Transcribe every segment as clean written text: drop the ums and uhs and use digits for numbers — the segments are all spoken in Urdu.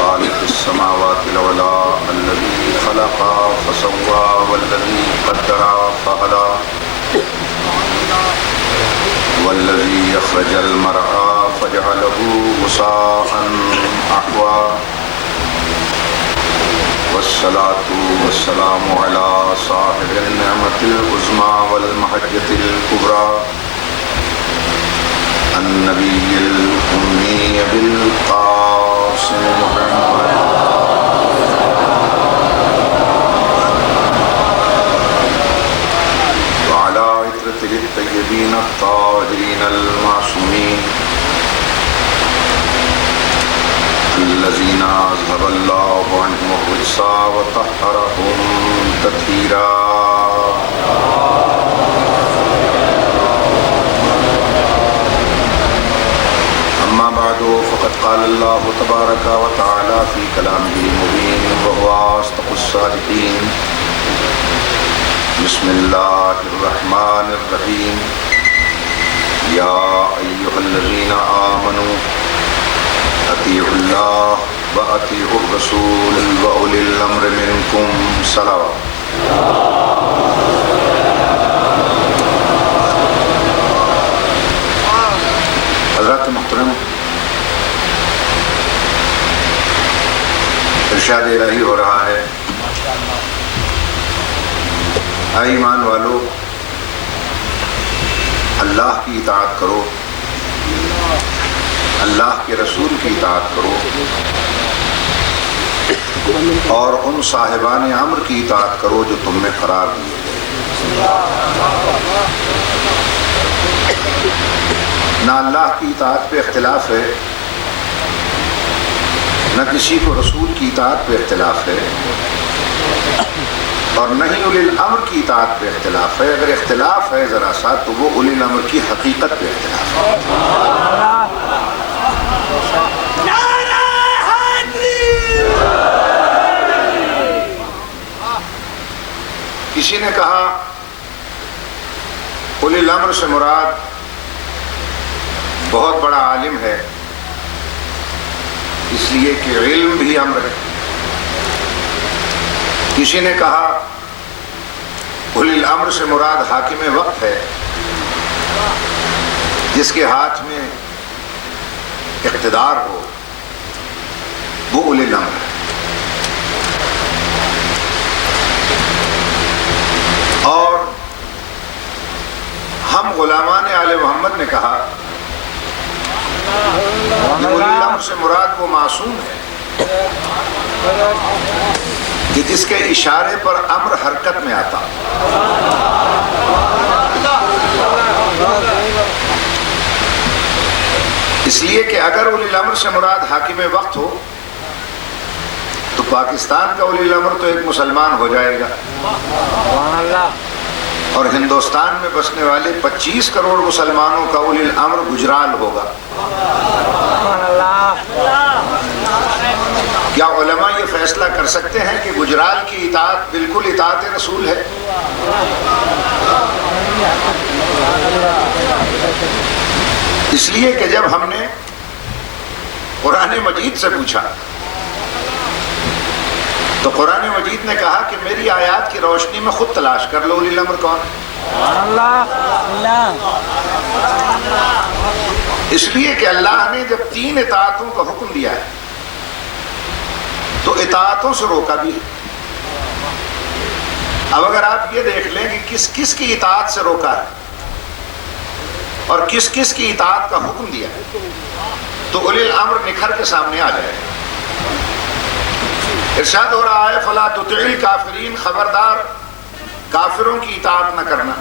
خالق السماوات العلا الذي خلق فسوى والذي قدر فهدى والذي أخرج المرعى فجعله غثاء أحوى والصلاة والسلام على صاحب النعمة العظمى والمحجة الكبرى النبي الأمي بالقاسم محمد وعلى عترته الطيبين الطاهرين المعصومين الذين أذهب الله عنهم الرجس وطهرهم تطهيرا. أما بعد فقد قال الله تبارك وتعالى في كلامه المبين وهو أصدق الصادقين. بسم الله الرحمن الرحيم. يا أيها الذين آمنوا اطیعوا اللہ واطیعوا الرسول واولی الامر منکم صلوات. حضرات محترم، ارشاد الہی ہو رہا ہے، اے ایمان والو اللہ کی اطاعت کرو، اللہ کے رسول کی اطاعت کرو اور ان صاحبان امر کی اطاعت کرو جو تم میں قرار دیے گئے. نہ اللہ کی اطاعت پہ اختلاف ہے، نہ کسی کو رسول کی اطاعت پہ اختلاف ہے، اور نہ ہی اولی الامر کی اطاعت پہ اختلاف ہے. اگر اختلاف ہے ذرا سا تو وہ اولی الامر کی حقیقت پہ اختلاف ہے. کسی نے کہا اولی الامر سے مراد بہت بڑا عالم ہے، اس لیے کہ علم بھی امر ہے. کسی نے کہا اولی الامر سے مراد حاکم وقت ہے، جس کے ہاتھ میں اقتدار ہو، وہ اولی الامر ہے. اور ہم غلامان آل محمد نے کہا کہ اولی الامر سے مراد وہ معصوم ہے کہ جس کے اشارے پر امر حرکت میں آتا. اس لیے کہ اگر اولی الامر سے مراد حاکم وقت ہو تو پاکستان کا اولی الامر تو ایک مسلمان ہو جائے گا، اور ہندوستان میں بسنے والے 25 کروڑ مسلمانوں کا اولی الامر گجرال ہوگا. کیا علماء یہ فیصلہ کر سکتے ہیں کہ گجرال کی اطاعت بالکل اطاعت رسول ہے؟ اس لیے کہ جب ہم نے قرآن مجید سے پوچھا تو قرآن مجید نے کہا کہ میری آیات کی روشنی میں خود تلاش کر لو اولی الامر کون. اس لیے کہ اللہ نے جب 3 اطاعتوں کا حکم دیا ہے تو اطاعتوں سے روکا بھی ہے. اب اگر آپ یہ دیکھ لیں کہ کس کس کی اطاعت سے روکا ہے اور کس کس کی اطاعت کا حکم دیا ہے تو اولی الامر نکھر کے سامنے آ جائے. ارشاد ہو رہا ہے فلا تطع الکافرین، خبردار کافروں کی اطاعت نہ کرنا.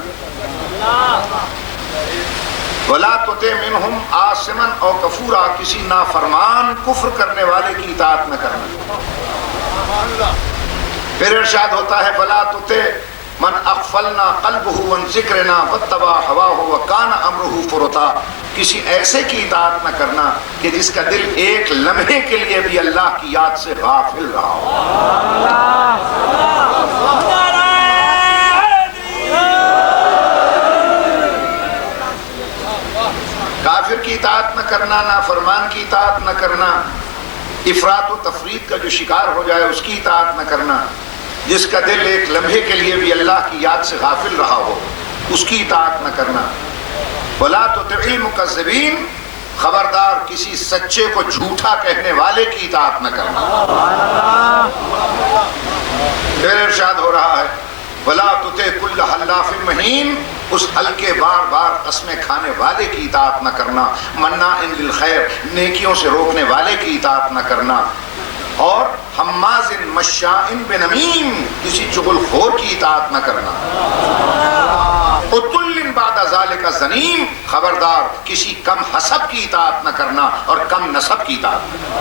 ولا تطع منہم عاصما او کفورا، کسی نافرمان کفر کرنے والے کی اطاعت نہ کرنا. پھر ارشاد ہوتا ہے فلا تطع من اغفلنا قلبہ عن ذکرنا واتبع ہواہ وکان امرہ فرطا، کسی ایسے کی اطاعت نہ کرنا کہ جس کا دل ایک لمحے کے لیے بھی اللہ کی یاد سے غافل رہا ہو. کافر کی اطاعت نہ کرنا، نافرمان کی اطاعت نہ کرنا، افراط و تفرید کا جو شکار ہو جائے اس کی اطاعت نہ کرنا، جس کا دل ایک لمحے کے لیے بھی اللہ کی یاد سے غافل رہا ہو اس کی اطاعت نہ کرنا۔ وَلَا تُطِعِ الْمُكَذِّبِينَ، خبردار کسی سچے کو جھوٹا کہنے والے کی اطاعت نہ کرنا۔ پھر ارشاد ہو رہا ہے وَلَا تُطِعْ كُلَّ حَلَّافٍ مَّهِينٍ، اس ہلکے بار بار قسمیں کھانے والے کی اطاعت نہ کرنا، مناع للخیر، نیکیوں سے روکنے والے کی اطاعت نہ کرنا، اور حماز مشاء بنمیم، کسی چغل خور کی اطاعت نہ کرنا، عتل بعد ذلک زنیم، خبردار کسی کم حسب کی اطاعت نہ کرنا اور کم نسب کی اطاعت نہ کرنا۔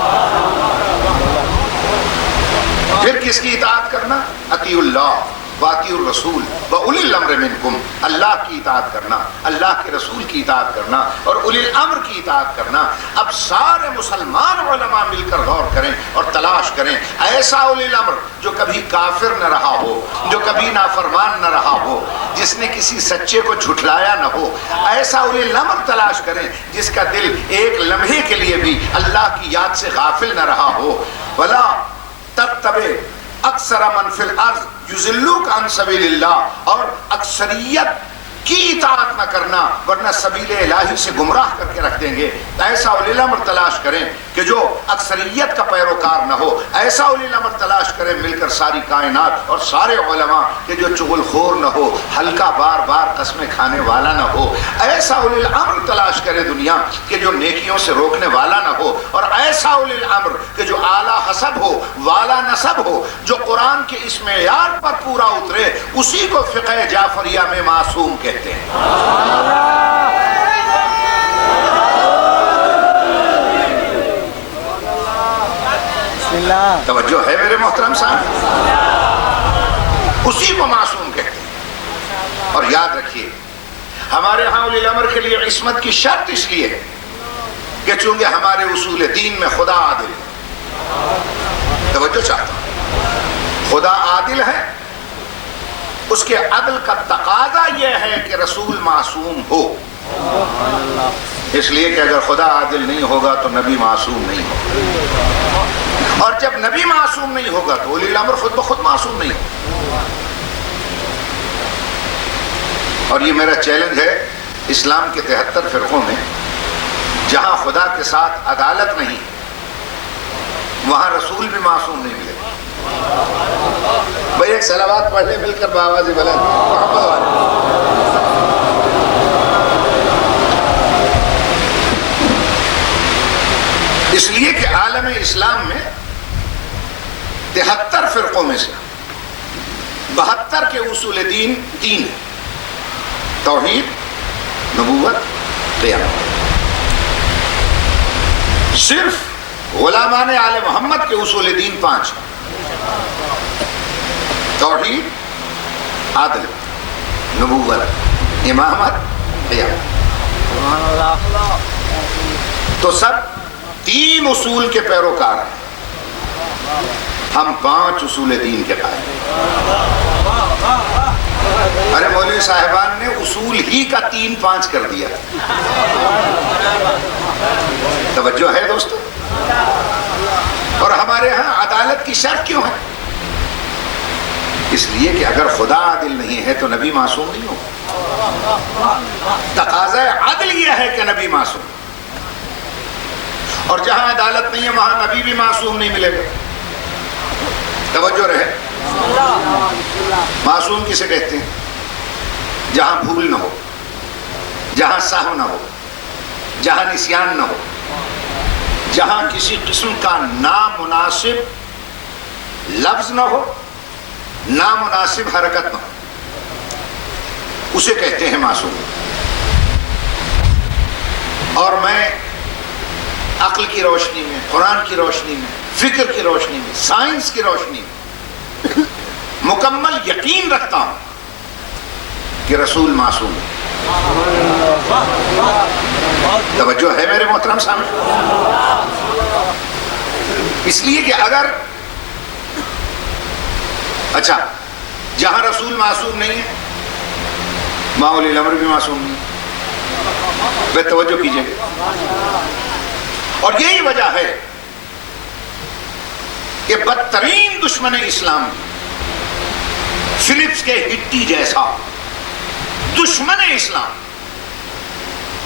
پھر کس کی اطاعت کرنا؟ اطیعوا اللہ واطیعوا الرسول واولی الامر منکم، اللہ کی اطاعت کرنا، اللہ کے رسول کی اطاعت کرنا اور اولی الامر کی اطاعت کرنا۔ اب سارے مسلمان علماء مل کر غور کریں اور تلاش کریں ایسا اولی الامر جو کبھی کافر نہ رہا ہو، جو کبھی نافرمان نہ رہا ہو، جس نے کسی سچے کو جھٹلایا نہ ہو۔ ایسا اولی الامر تلاش کریں جس کا دل ایک لمحے کے لیے بھی اللہ کی یاد سے غافل نہ رہا ہو۔ ولا تتبع اکثر من فی الارض یضلوک عن سبیل اللہ، اور اکثریت کی اطاعت نہ کرنا ورنہ سبیل الہی سے گمراہ کر کے رکھ دیں گے۔ ایسا اولی الامر تلاش کریں کہ جو اکثریت کا پیروکار نہ ہو، ایسا اولی الامر تلاش کریں مل کر ساری کائنات اور سارے علماء کہ جو چغل خور نہ ہو، ہلکا بار بار قسمیں کھانے والا نہ ہو۔ ایسا اولی الامر تلاش کرے دنیا کہ جو نیکیوں سے روکنے والا نہ ہو، اور ایسا اولی الامر کہ جو اعلیٰ حسب ہو، والا نسب ہو، جو قرآن کے اس معیار پر پورا اترے، اسی کو فقہ جعفریہ میں معصوم کہتے ہیں۔ توجہ ہے میرے محترم صاحب، اسی کو معصوم کہتے ہیں۔ اور یاد رکھیے ہمارے ہاں اولی الامر کے لیے عصمت کی شرط اس لیے ہے کہ چونکہ ہمارے اصول دین میں خدا عادل ہے۔ توجہ چاہتا ہوں، خدا عادل ہے، اس کے عدل کا تقاضا یہ ہے کہ رسول معصوم ہو، اس لیے کہ اگر خدا عادل نہیں ہوگا تو نبی معصوم نہیں ہوگا، اور جب نبی معصوم نہیں ہوگا تو اولی الامر خود بخود معصوم نہیں ہوگا۔ اور یہ میرا چیلنج ہے اسلام کے 73 فرقوں میں، جہاں خدا کے ساتھ عدالت نہیں وہاں رسول بھی معصوم نہیں ملے۔ بھائی ایک صلوات پڑھ لیں مل کر بآواز بلند محمد والے۔ اس لیے کہ عالم اسلام میں 73 فرقوں میں سے 72 کے اصول دین 3 ہیں: توحید، نبوت، قیامت۔ صرف غلامان آل محمد کے اصول دین 5 ہیں: توحید، عدل، نبوت، امامت، قیامت۔ تو سب 3 اصول کے پیروکار ہیں، ہم 5 اصول دین کے قائل ہیں۔ ارے مولوی صاحبان نے اصول ہی کا 3-5 کر دیا۔ توجہ ہے دوستو؟ اور ہمارے ہاں عدالت کی شرط کیوں ہے؟ اس لیے کہ اگر خدا عادل نہیں ہے تو نبی معصوم نہیں ہو۔ تقاضا عدل یہ ہے کہ نبی معصوم، اور جہاں عدالت نہیں ہے وہاں نبی بھی معصوم نہیں ملے گا۔ توجہ رہے، معصوم کسے کہتے ہیں؟ جہاں بھول نہ ہو، جہاں سہو نہ ہو، جہاں نسیان نہ ہو، جہاں کسی قسم کا نامناسب لفظ نہ ہو، نامناسب حرکت نہ ہو، اسے کہتے ہیں معصوم۔ اور میں عقل کی روشنی میں، قرآن کی روشنی میں، فکر کی روشنی میں، سائنس کی روشنی میں مکمل یقین رکھتا ہوں کہ رسول معصوم ہے۔ توجہ ہے میرے محترم سامنے؟ اس لیے کہ اگر اچھا جہاں رسول معصوم نہیں ہے وہاں اولی الامر بھی معصوم نہیں ہے۔ بے توجہ کیجئے، اور یہی وجہ ہے کہ بدترین دشمن اسلام فلپس کے ہٹی جیسا دشمن اسلام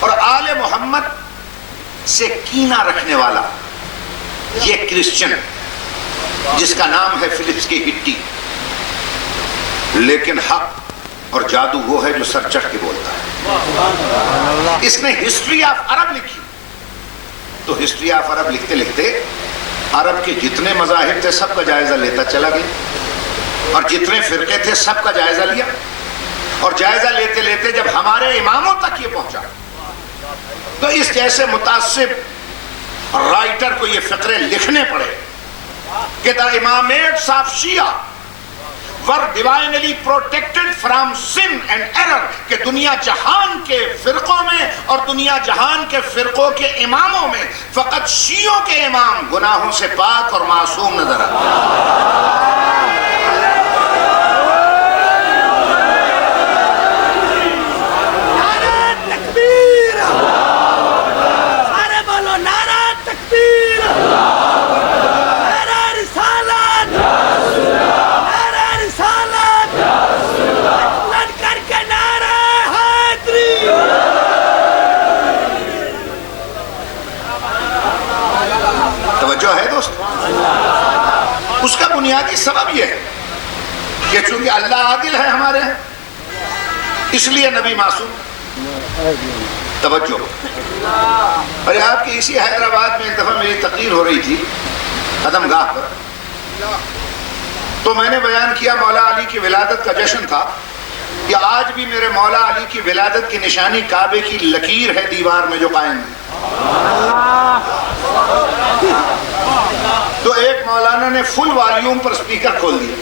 اور آل محمد سے کینہ رکھنے والا یہ کرسچن جس کا نام ہے فلپس کی ہٹی، لیکن حق اور جادو وہ ہے جو سر چڑھ کے بولتا ہے۔ اس نے ہسٹری آف عرب لکھی، تو ہسٹری آف عرب لکھتے لکھتے عرب کے جتنے مذاہب تھے سب کا جائزہ لیتا چلا گیا، اور جتنے فرقے تھے سب کا جائزہ لیا، اور جائزہ لیتے لیتے جب ہمارے اماموں تک یہ پہنچا تو اس جیسے متعصب رائٹر کو یہ فقرے لکھنے پڑے کہ the imamates of Shia were divinely protected from sin and error، کہ دنیا جہان کے فرقوں میں اور دنیا جہان کے فرقوں کے اماموں میں فقط شیعوں کے امام گناہوں سے پاک اور معصوم نظر آتے ہیں۔ اس کا بنیادی سبب یہ ہے کہ چونکہ اللہ عادل ہے ہمارے ہیں، اس لیے نبی معصوم۔ توجہ، اور آپ کی اسی حیدرآباد میں ایک دفعہ میری تقریر ہو رہی تھی قدم گاہ پر، تو میں نے بیان کیا مولا علی کی ولادت کا جشن تھا کہ آج بھی میرے مولا علی کی ولادت کی نشانی کعبے کی لکیر ہے دیوار میں جو قائم ہے۔ تو ایک مولانا نے فل والیوم پر سپیکر کھول دیا،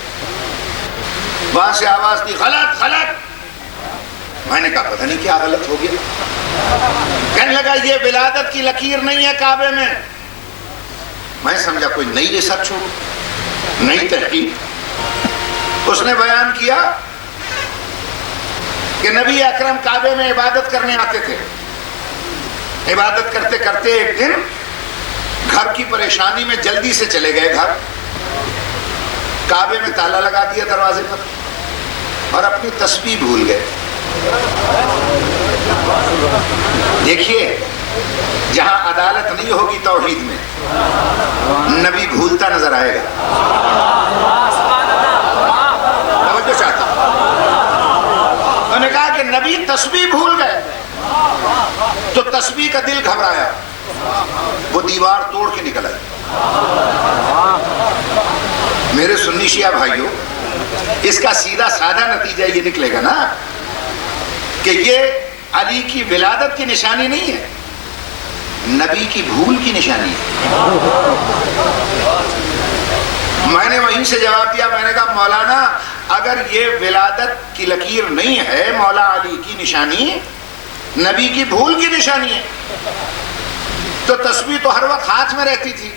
وہاں سے آواز دی غلط غلط۔ میں نے کہا پتہ نہیں کیا غلط ہو گیا، کہنے لگا یہ ولادت کی لکیر نہیں ہے کعبے میں۔ میں سمجھا کوئی نئی ریسرچ ہو، نئی تحقیق۔ اس نے بیان کیا کہ نبی اکرم کعبے میں عبادت کرنے آتے تھے، عبادت کرتے کرتے ایک دن گھر کی پریشانی میں جلدی سے چلے گئے گھر، کعبے میں تالا لگا دیا دروازے پر اور اپنی تسبیح بھول گئے۔ دیکھیے جہاں عدالت نہیں ہوگی توحید میں، نبی بھولتا نظر آئے گا۔ توجہ چاہتا ہوں، انہوں نے کہا کہ نبی تسبیح بھول گئے، تو تسبیح کا دل گھبرایا، وہ دیوار توڑ کے نکل آئی۔ میرے سنی شیعہ بھائیوں، اس کا سیدھا سادہ نتیجہ یہ نکلے گا نا کہ یہ علی کی ولادت کی نشانی نہیں ہے، نبی کی بھول کی نشانی ہے۔ میں نے وہیں سے جواب دیا، میں نے کہا مولانا اگر یہ ولادت کی لکیر نہیں ہے مولا علی کی نشانی، نبی کی بھول کی نشانی ہے، تو تسبیح تو ہر وقت ہاتھ میں رہتی تھی،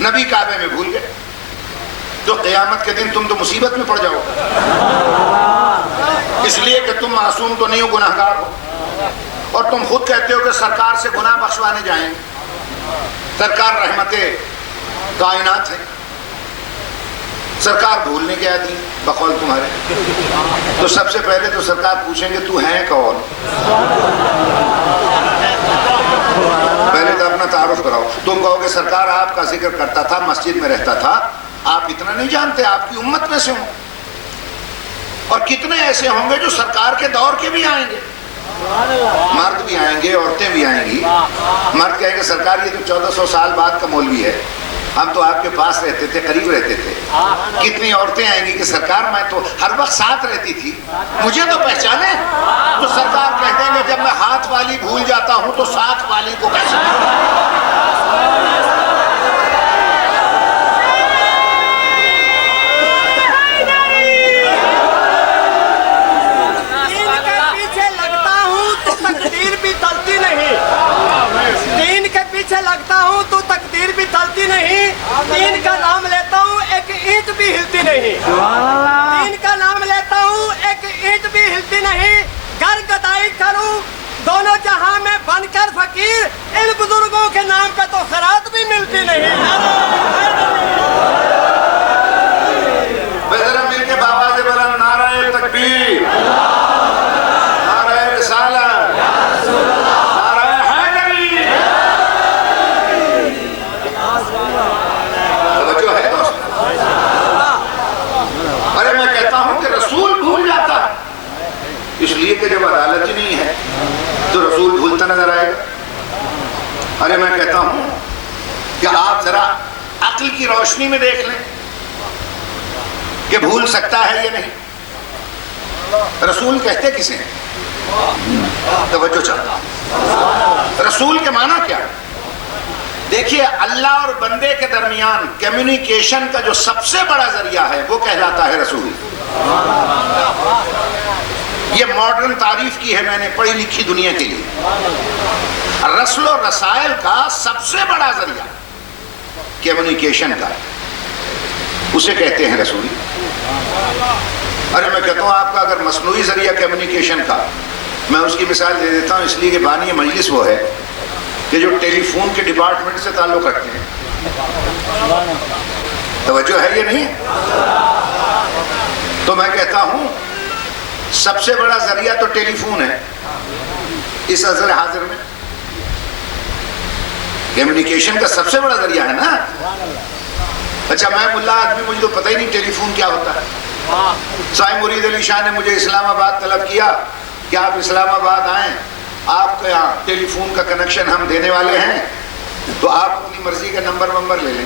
نبی کعبے میں بھول گئے، تو قیامت کے دن تم تو مصیبت میں پڑ جاؤ، اس لیے کہ تم معصوم تو نہیں ہو، گناہ گار ہو، اور تم خود کہتے ہو کہ سرکار سے گناہ بخشوانے جائیں گے، سرکار رحمت کائنات ہے، سرکار بھولنے کے عادی بقول تمہارے، تو سب سے پہلے تو سرکار پوچھیں گے تو ہے کون؟ پہلے تو اپنا تعارف کراؤ۔ تم کہو گے سرکار آپ کا ذکر کرتا تھا، مسجد میں رہتا تھا، آپ اتنا نہیں جانتے، آپ کی امت میں سے ہوں، اور کتنے ایسے ہوں گے جو سرکار کے دور کے بھی آئیں گے، مرد بھی آئیں گے، عورتیں بھی آئیں گی۔ مرد کہیں گے سرکار یہ تو 1400 سال بعد کا مولوی ہے، ہم تو آپ کے پاس رہتے تھے، قریب رہتے تھے۔ کتنی عورتیں آئیں گی کہ سرکار میں تو ہر وقت ساتھ رہتی تھی، مجھے تو پہچانے۔ تو سرکار کہتے ہیں کہ جب میں ہاتھ والی بھول جاتا ہوں تو ساتھ والی کو کیسے؟ لگتا ہوں تو تقدیر بھی چلتی نہیں، دین کا نام لیتا ہوں ایک اینٹ بھی ہلتی نہیں، دین کا نام لیتا ہوں ایک اینٹ بھی ہلتی نہیں، گھر گدائی کروں دونوں جہاں میں بن کر فقیر، ان بزرگوں کے نام پہ تو خیرات بھی ملتی نہیں۔ ارے میں کہتا ہوں کہ آپ ذرا عقل کی روشنی میں دیکھ لیں کہ بھول سکتا ہے یا نہیں۔ رسول کہتے کسے ہیں؟ توجہ چاہتا، رسول کے معنی کیا؟ دیکھیے، اللہ اور بندے کے درمیان کمیونیکیشن کا جو سب سے بڑا ذریعہ ہے وہ کہلاتا ہے رسول۔ یہ ماڈرن تعریف کی ہے میں نے پڑھی لکھی دنیا کے لیے۔ رسل و رسائل کا سب سے بڑا ذریعہ کمیونیکیشن کا، اسے کہتے ہیں رسول۔ ارے میں کہتا ہوں آپ کا اگر مصنوعی ذریعہ کمیونیکیشن کا، میں اس کی مثال دے دیتا ہوں، اس لیے کہ بانی مجلس وہ ہے کہ جو ٹیلی فون کے ڈپارٹمنٹ سے تعلق رکھتے ہیں۔ توجہ ہے یہ نہیں؟ تو میں کہتا ہوں سب سے بڑا ذریعہ تو ٹیلی فون ہے اس عصر حاضر میں، کمیونیکیشن کا سب سے بڑا ذریعہ ہے نا۔ اچھا میں ملا آدمی، مجھے تو پتہ ہی نہیں ٹیلی فون کیا ہوتا ہے۔ سائیں مرید علی شاہ نے مجھے اسلام آباد طلب کیا کہ آپ اسلام آباد آئیں، آپ کے یہاں ٹیلی فون کا کنیکشن ہم دینے والے ہیں، تو آپ اپنی مرضی کا نمبر لے لیں۔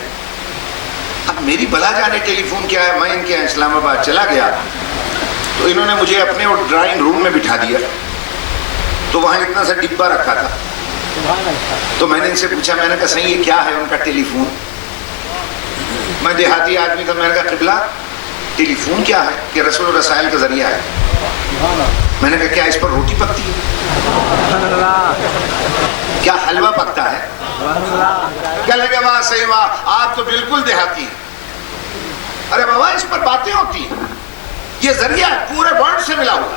اب میری بلا جانے ٹیلی فون کیا ہے، میں ان کے یہاں اسلام آباد چلا گیا تو انہوں نے مجھے اپنے ڈرائنگ روم میں بٹھا دیا، تو وہاں اتنا سا ڈبہ رکھا تھا، تو میں نے ان سے پوچھا، میں نے کہا صحیح یہ کیا ہے ان کا ٹیلی فون؟ میں دیہاتی آدمی تھا، میں نے کہا قبلہ ٹیلی فون کیا ہے؟ کہ رسول و رسائل کا ذریعہ ہے۔ میں نے کہا کیا اس پر روٹی پکتی ہے؟ کیا حلوہ پکتا ہے؟ کہنے لگے واہ صحیح واہ، آپ تو بالکل دیہاتی ہیں۔ ارے بابا اس پر باتیں ہوتی ہیں، یہ ذریعہ پورے ورلڈ سے ملا ہوا۔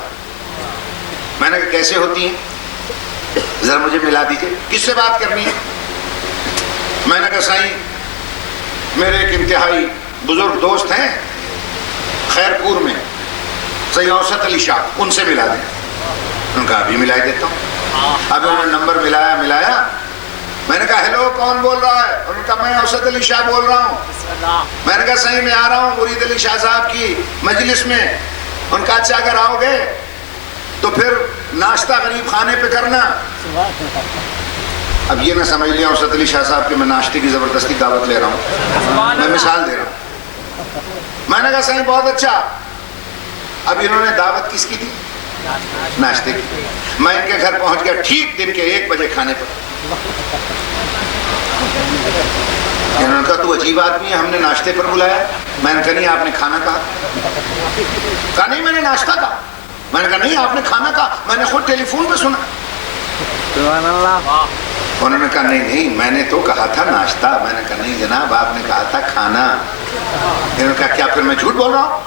میں نے کہا کیسے ہوتی ہیں؟ ذرا مجھے ملا دیجئے، کس سے بات کرنی ہے؟ میں نے کہا صحیح میرے ایک انتہائی بزرگ دوست ہیں خیرپور میں، سید اوسط علی شاہ، ان سے ملا دیں۔ ان کا ابھی ملا دیتا ہوں۔ اب انہوں نے نمبر ملایا، میں نے کہا ہیلو کون بول رہا ہے؟ انہوں نے کہا میں اوسط علی شاہ بول رہا ہوں۔ میں نے کہا صحیح میں آ رہا ہوں مرید علی شاہ صاحب کی مجلس میں۔ ان کا اچھا اگر آؤ گے تو پھر ناشتہ غریب خانے پہ کرنا۔ اب یہ نہ سمجھ لیا اوسط علی شاہ صاحب کہ میں ناشتے کی زبردستی دعوت لے رہا ہوں، میں مثال دے رہا ہوں۔ میں نے کہا صحیح بہت اچھا۔ اب انہوں نے دعوت کس کی تھی؟ ناشتے کی۔ میں ان کے گھر پہنچ گیا ٹھیک دن کے 1 بجے کھانے پر۔ انہوں نے کہا تو عجیب آدمی ہے، ہم نے ناشتے پر بلایا۔ میں نے کہا نہیں آپ نے کھانا کہا۔ کہا نہیں میں نے ناشتہ کہا۔ میں نے کہا نہیں آپ نے کھانا کہا، میں نے خود ٹیلی فون پہ سنا۔ سبحان اللہ۔ انہوں نے کہا نہیں میں نے تو کہا تھا ناشتہ۔ میں نے کہا نہیں جناب آپ نے کہا تھا کھانا۔ انہوں نے کہا کیا پھر میں جھوٹ بول رہا ہوں؟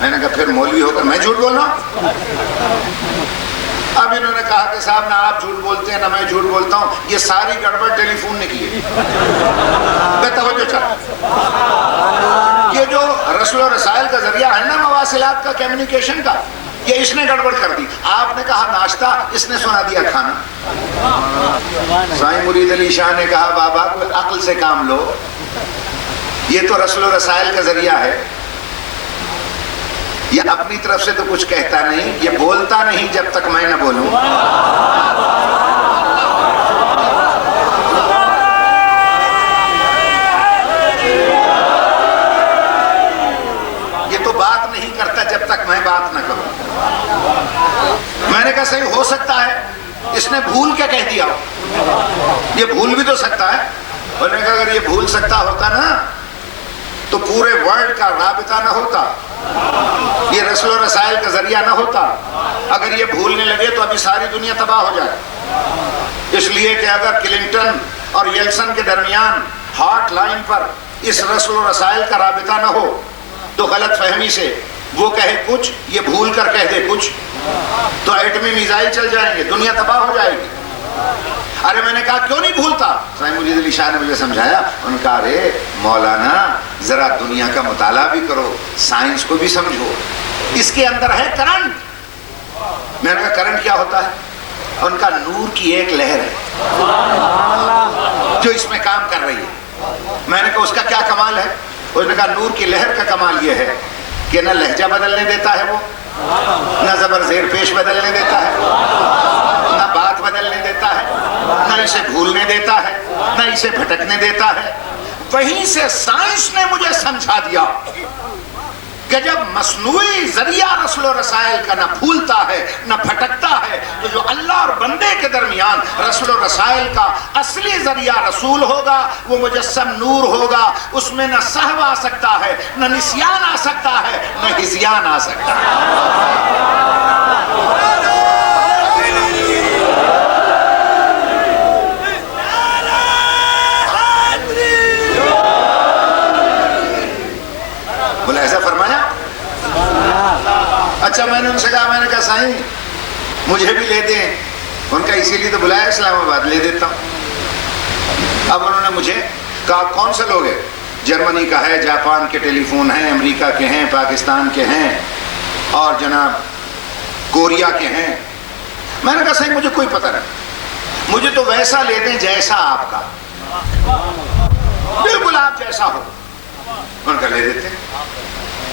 میں نے کہا پھر مولوی ہو کر میں جھوٹ بول رہا ہوں؟ اب انہوں نے کہا کہ صاحب نہ آپ جھوٹ بولتے ہیں نہ میں جھوٹ بولتا ہوں، یہ ساری گڑبڑ ٹیلی فون نے کی ہے۔ میں توجہ چاہتا، یہ جو رسل و رسائل کا ذریعہ ہے نا مواصلات کا، کمیونیکیشن کا، یہ اس نے گڑبڑ کر دی۔ آپ نے کہا ناشتہ، اس نے سنا دیا کھانا۔ سائیں مرید علی شاہ نے کہا بابا کوئی عقل سے کام لو، یہ تو رسل و رسائل کا ذریعہ ہے، یہ اپنی طرف سے تو کچھ کہتا نہیں، یہ بولتا نہیں جب تک میں نہ بولوں۔ یہ تو بات نہیں کرتا جب تک میں بات نہ کروں۔ میں نے کہا صحیح ہو سکتا ہے اس نے بھول کے کہہ دیا ہو، یہ بھول بھی تو سکتا ہے۔ میں نے کہا اگر یہ بھول سکتا ہوتا نا تو پورے ورلڈ کا رابطہ نہ ہوتا، یہ رسل و رسائل کا ذریعہ نہ ہوتا۔ اگر یہ بھولنے لگے تو ابھی ساری دنیا تباہ ہو جائے۔ اس لیے کہ اگر کلنٹن اور یلسن کے درمیان ہاٹ لائن پر اس رسل و رسائل کا رابطہ نہ ہو تو غلط فہمی سے وہ کہے کچھ، یہ بھول کر کہہ دے کچھ، تو ایٹمی میزائل چل جائیں گے، دنیا تباہ ہو جائے گی۔ ارے میں نے کہا کیوں نہیں بھولتا؟ سائیں مرید علی شاہ نے مجھے سمجھایا۔ ان کا ارے مولانا ذرا دنیا کا مطالعہ بھی کرو، سائنس کو بھی سمجھو، اس کے اندر ہے کرنٹ۔ میں نے کہا کرنٹ کیا ہوتا ہے؟ ان کا نور کی ایک لہر ہے جو اس میں کام کر رہی ہے۔ میں نے کہا اس کا کیا کمال ہے؟ اس نے کہا نور کی لہر کا کمال یہ ہے کہ نہ لہجہ بدلنے دیتا ہے وہ، نہ زبر زیر پیش بدلنے دیتا ہے، نہ بات ہاتھ بدلنے دیتا ہے، نہ اسے بھولنے دیتا ہے، نہ اسے بھٹکنے دیتا ہے۔ وہیں سے سائنس نے مجھے سمجھا دیا کہ جب مصنوعی ذریعہ رسل و رسائل کا نہ پھولتا ہے نہ بھٹکتا ہے، تو جو اللہ اور بندے کے درمیان رسل و رسائل کا اصلی ذریعہ رسول ہوگا وہ مجسم نور ہوگا، اس میں نہ سہو آ سکتا ہے، نہ نسیان آ سکتا ہے، نہ ہذیان آ سکتا ہے۔ بولا ایسا فرمایا؟ اچھا میں نے ان سے کہا، میں نے کہا سائیں مجھے بھی لے دیں۔ ان کا اسی لیے تو بلایا اسلام آباد، لے دیتا ہوں۔ اب انہوں نے مجھے کہا کون سے لوگ ہیں؟ جرمنی کا ہے، جاپان کے ٹیلی فون ہیں، امریکہ کے ہیں، پاکستان کے ہیں، اور جناب کوریا کے ہیں۔ میں نے کہا صحیح مجھے کوئی پتہ نہیں، مجھے تو ویسا لے دیں جیسا آپ کا، بالکل آپ جیسا ہو۔ ان کا لے دیتے،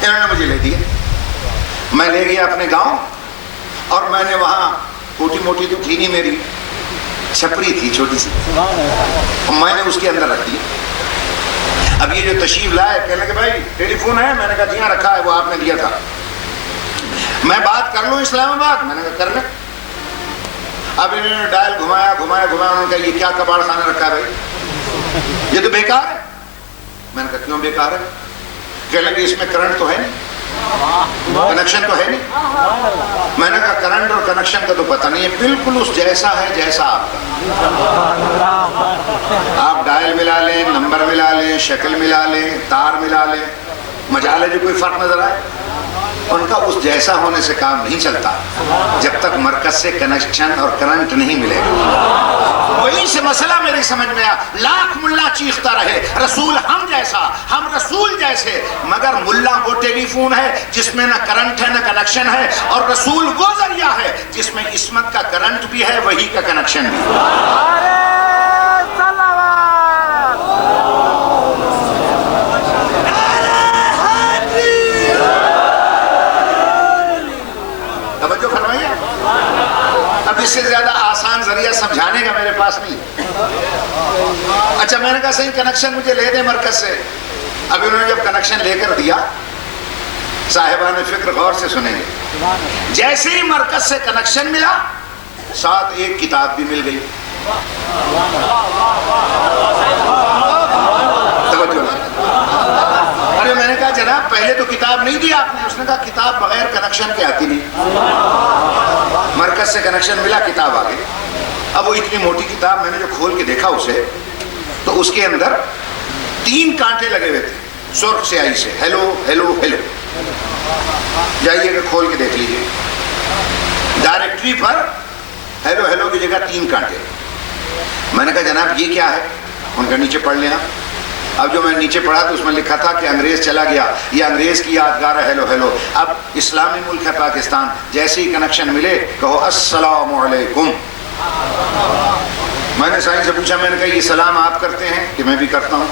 انہوں نے مجھے لے دیا۔ میں لے گیا اپنے گاؤں، اور میں نے وہاں موٹی موٹی تو تھی نہیں، میری چھپری تھی چھوٹی سی، میں نے اس کے اندر رکھ دیا۔ اب یہ جو تشریف لائے کہنے لگے بھائی ٹیلی فون ہے؟ میں نے کہا جی ہاں رکھا ہے، وہ آپ نے دیا تھا، میں بات کر لوں اسلام آباد؟ میں نے کہا کر لیں۔ اب انہوں نے ڈائل گھمایا گھمایا گھمایا، انہوں نے کہا یہ کیا کباڑ خانہ رکھا ہے بھائی، یہ تو بیکار ہے۔ میں نے کہا کیوں بیکار ہے؟ کہنے لگے اس میں کرنٹ تو ہے نہیں، کنیکشن تو ہے نہیں۔ میں نے کہا کرنٹ اور کنیکشن کا تو پتہ نہیں ہے، بالکل اس جیسا ہے جیسا آپ کا۔ آپ ڈائل ملا لیں، نمبر ملا لیں، شکل ملا لیں، تار ملا لیں، مجال ہے جو کوئی فرق نظر آئے؟ ان کا اس جیسا ہونے سے کام نہیں چلتا جب تک مرکز سے کنیکشن اور کرنٹ نہیں ملے گا۔ وہیں سے مسئلہ میری سمجھ میں آیا، لاکھ ملا چیختا رہے رسول ہم جیسا، ہم رسول جیسے، مگر ملا وہ ٹیلی فون ہے جس میں نہ کرنٹ ہے نہ کنیکشن ہے، اور رسول وہ ذریعہ ہے جس میں عصمت کا کرنٹ بھی ہے، وہی کا کنیکشن بھی ہے۔ اس سے زیادہ آسان ذریعہ سمجھانے کا میرے پاس نہیں۔ اچھا میں نے کہا صحیح کنیکشن مجھے لے دیں مرکز سے۔ اب انہوں نے جب کنیکشن لے کر دیا، صاحبان فکر غور سے سنیں گے، جیسے ہی مرکز سے کنیکشن ملا ساتھ ایک کتاب بھی مل گئی۔ ارے میں نے کہا جناب پہلے تو کتاب نہیں دی آپ نے۔ اس نے کہا کتاب بغیر کنیکشن کے آتی نہیں۔ مرکز سے کنیکشن ملا، کتاب آ گئی۔ اب وہ اتنی موٹی کتاب، میں نے جو کھول کے دیکھا اسے، تو اس کے اندر 3 کانٹے لگے ہوئے تھے سرخ سیاہی سے، ہیلو ہیلو ہیلو۔ جائیے کہ کھول کے دیکھ لیجیے، ڈائریکٹری پر ہیلو ہیلو کی جگہ 3 کانٹے۔ میں نے کہا جناب یہ کیا ہے؟ ان کا نیچے پڑھ لینا۔ اب جو میں نیچے پڑھا تو اس میں لکھا تھا کہ انگریز چلا گیا، یہ انگریز کی یادگار ہے ہیلو ہیلو۔ اب اسلامی ملک ہے پاکستان، جیسے ہی کنیکشن ملے کہو السلام علیکم۔ میں نے سائن سے پوچھا، میں نے کہا یہ سلام آپ کرتے ہیں؟ کہ میں بھی کرتا ہوں۔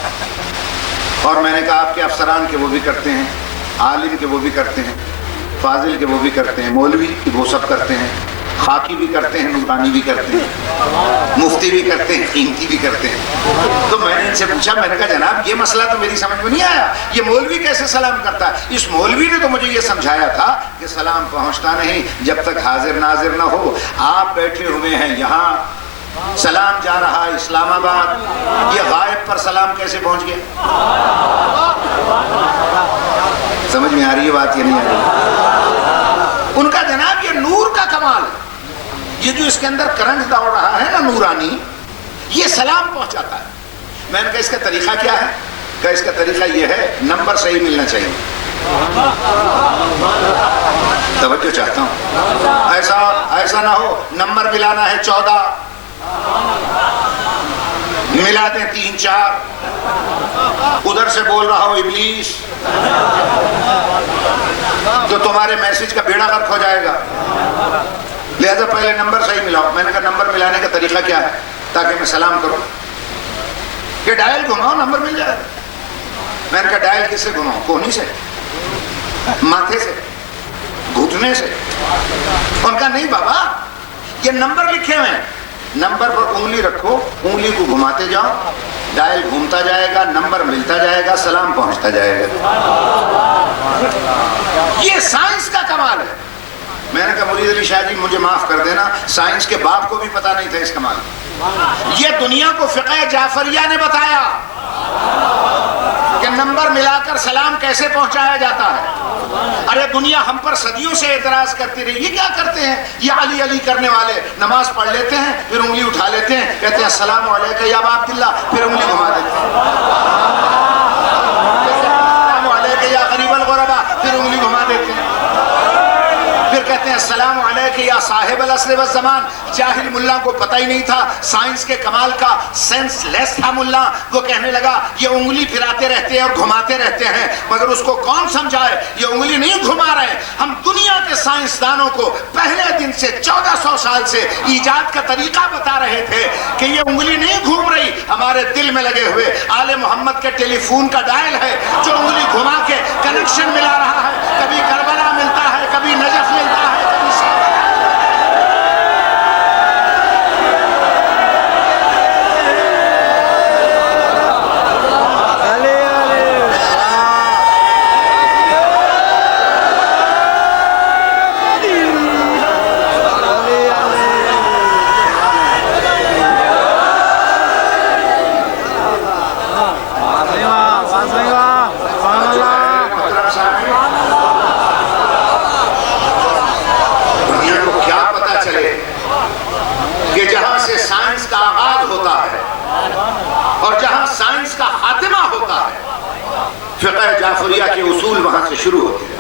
اور میں نے کہا آپ کے افسران کے وہ بھی کرتے ہیں، عالم کے وہ بھی کرتے ہیں، فاضل کے وہ بھی کرتے ہیں، مولوی کے وہ سب کرتے ہیں، خاکی بھی کرتے ہیں، نورانی بھی کرتے ہیں، مفتی بھی کرتے ہیں، قیمتی بھی کرتے ہیں۔ تو میں نے ان سے پوچھا، میں نے کہا جناب یہ مسئلہ تو میری سمجھ میں نہیں آیا، یہ مولوی کیسے سلام کرتا ہے؟ اس مولوی نے تو مجھے یہ سمجھایا تھا کہ سلام پہنچتا نہیں جب تک حاضر ناظر نہ ہو۔ آپ بیٹھے ہوئے ہیں یہاں، سلام جا رہا ہے اسلام آباد، یہ غائب پر سلام کیسے پہنچ گیا؟ سمجھ میں آ رہی ہے بات؟ یہ نہیں آ رہی؟ ان کا جناب یہ نور کا کمال ہے، یہ جو اس کے اندر کرنٹ دوڑ رہا ہے نا نورانی، یہ سلام پہنچاتا ہے۔ میں نے کہا اس کا طریقہ کیا ہے؟ کہ اس کا طریقہ یہ ہے نمبر صحیح ملنا چاہیے۔ توجہ چاہتا ہوں، ایسا نہ ہو نمبر ملانا ہے 14 ملا دیں 3 4، ادھر سے بول رہا ہو ابلیس، تو تمہارے میسج کا بیڑا غرق ہو جائے گا۔ لہذا پہلے نمبر صحیح ملاؤ۔ میں نے کہا نمبر ملانے کا طریقہ کیا ہے تاکہ میں سلام کروں؟ کہ ڈائل گھماؤ نمبر مل جائے گا۔ میں نے کہا ڈائل کس سے گھماؤں؟ کونی سے، ماتھے سے، گھٹنے سے؟ ان کا نہیں بابا، یہ نمبر لکھے ہوئے ہیں، نمبر پر انگلی رکھو، انگلی کو گھماتے جاؤ، ڈائل گھومتا جائے گا، نمبر ملتا جائے گا، سلام پہنچتا جائے گا۔ یہ سائنس کا کمال ہے۔ میں نے کہا مرید علی شاہ جی مجھے معاف کر دینا، سائنس کے باپ کو بھی پتا نہیں تھا اس کمال۔ یہ دنیا کو فقہ جعفریہ نے بتایا کہ نمبر ملا کر سلام کیسے پہنچایا جاتا ہے۔ ارے دنیا ہم پر صدیوں سے اعتراض کرتی رہی، یہ کیا کرتے ہیں یہ علی علی کرنے والے؟ نماز پڑھ لیتے ہیں، پھر انگلی اٹھا لیتے ہیں، کہتے ہیں السلام علیکم یا ابا عبداللہ، پھر انگلی گھما دیتے ہیں، السلام علیکم یا غریب الغربا، پھر انگلی گھما دیتے ہیں، پھر کہتے ہیں السلام علیکم یا صاحب العصر والزمان۔ جاہل ملا کو پتہ ہی نہیں تھا سائنس کے کمال کا، سینس لیس تھا ملا، وہ کہنے لگا یہ انگلی پھراتے رہتے ہیں اور گھماتے رہتے ہیں، مگر اس کو کون سمجھائے یہ انگلی نہیں گھما رہے۔ ہم دنیا کے سائنسدانوں کو پہلے دن سے 1400 سال سے ایجاد کا طریقہ بتا رہے تھے کہ یہ انگلی نہیں گھوم رہی، ہمارے دل میں لگے ہوئے آل محمد کے ٹیلی فون کا ڈائل ہے جو انگلی گھما کے کنیکشن ملا رہا ہے، کبھی کربلا ملتا ہے، کبھی نجف ملتا ہے، کبھی فقہ جعفریہ کے اصول وہاں سے شروع ہوتے ہیں۔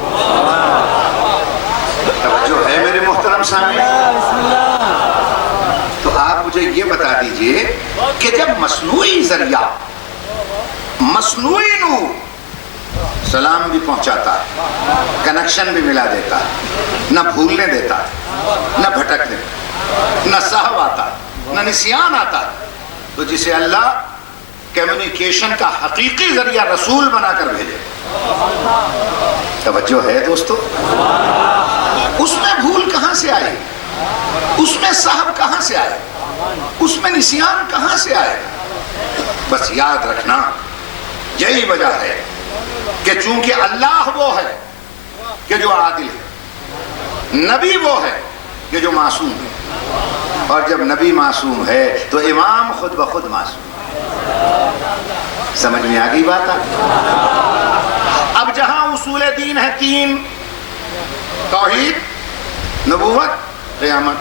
توجہ ہے میرے محترم سامعین؟ تو آپ مجھے یہ بتا دیجئے کہ جب مصنوعی ذریعہ مصنوعی نور سلام بھی پہنچاتا ہے، کنیکشن بھی ملا دیتا ہے، نہ بھولنے دیتا ہے، نہ بھٹکنے، نہ سہو آتا ہے، نہ نسیان آتا ہے، تو جسے اللہ کمیونیکیشن کا حقیقی ذریعہ رسول بنا کر بھیجے۔ توجہ ہے دوستو؟ اس میں بھول کہاں سے آئے، اس میں سہو کہاں سے آئے، اس میں نسیان کہاں سے آئے؟ بس یاد رکھنا یہی وجہ ہے کہ چونکہ اللہ وہ ہے کہ جو عادل ہے، نبی وہ ہے کہ جو معصوم ہے، اور جب نبی معصوم ہے تو امام خود بخود معصوم۔ سمجھ میں آ گئی بات؟ اب جہاں اصول دین ہے 3، توحید، نبوت، قیامت۔